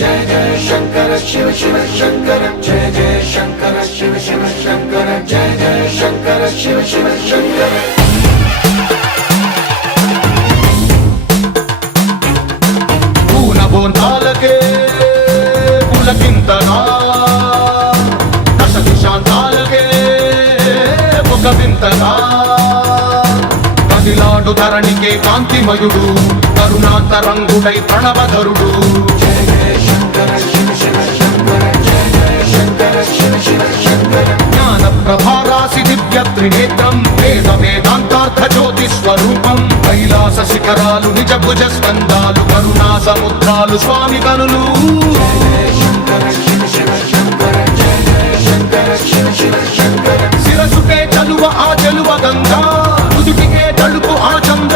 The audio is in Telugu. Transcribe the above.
జయ జయ శంకర శివ శివ శంకర జయ జయ శంకర శివ శివ శంకర జయ జయ శంకర శివ శివ శంకర బోందాలకే పులకింతగా దశ దిశాంతాలకే ఒక వింతగా కదిలాడు ధరణికే కాంతిమయుడు కరుణాంతరంగుడై ప్రణవధరుడు జయ జయ శంకర శివ శివ శంకర జయ జయ శంకర శివ శివ శంకర జ్ఞాన ప్రభారాసి దివ్య త్రినేత్రం వేద వేదాంతార్థ జ్యోతి స్వరూపం కైలాస శిఖరాలు నిజ భుజ స్కందాలు కరుణా సముద్రాలు స్వామి కనులు జయ జయ శంకర శివ శివ శంకర జయ జయ శంకర శివ శివ శంకర శిరసుకే చలువ ఆ చెలువ గంగా